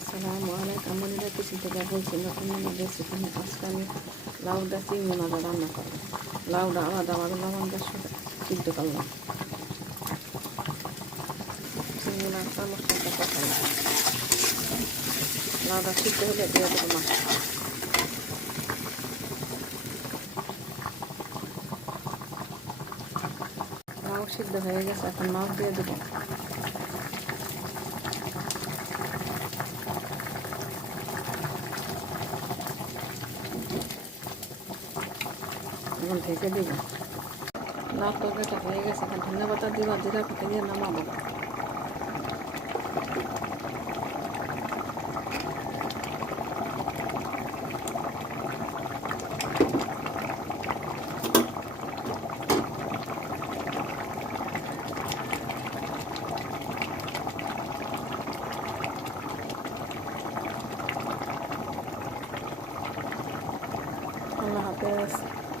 আসসালামু আলাইকুম, আমাদের কিছু থেকে বলছি নতুন রেসিপি। আজকে আমি লাউডা চিংড়ি মাছ রান্না করবো। লাউডা আলাদা আলাদা লবণের সাথে সিদ্ধ করলাম। চিংড়ি মাছটা মশলাটা কষালাম। লাউডা সিদ্ধ হলে দিয়ে দেবো মাছ। লাউ সিদ্ধ হয়ে গেছে, এখন মাছ দিয়ে দেবো। এখন ঢেকে দিব। লাউ তরকারিটা হয়ে গেছে, এখন ধনে পাতা দিবা, জিরা পাতা দিয়ে নামাবো। আল্লাহ হাফেজ।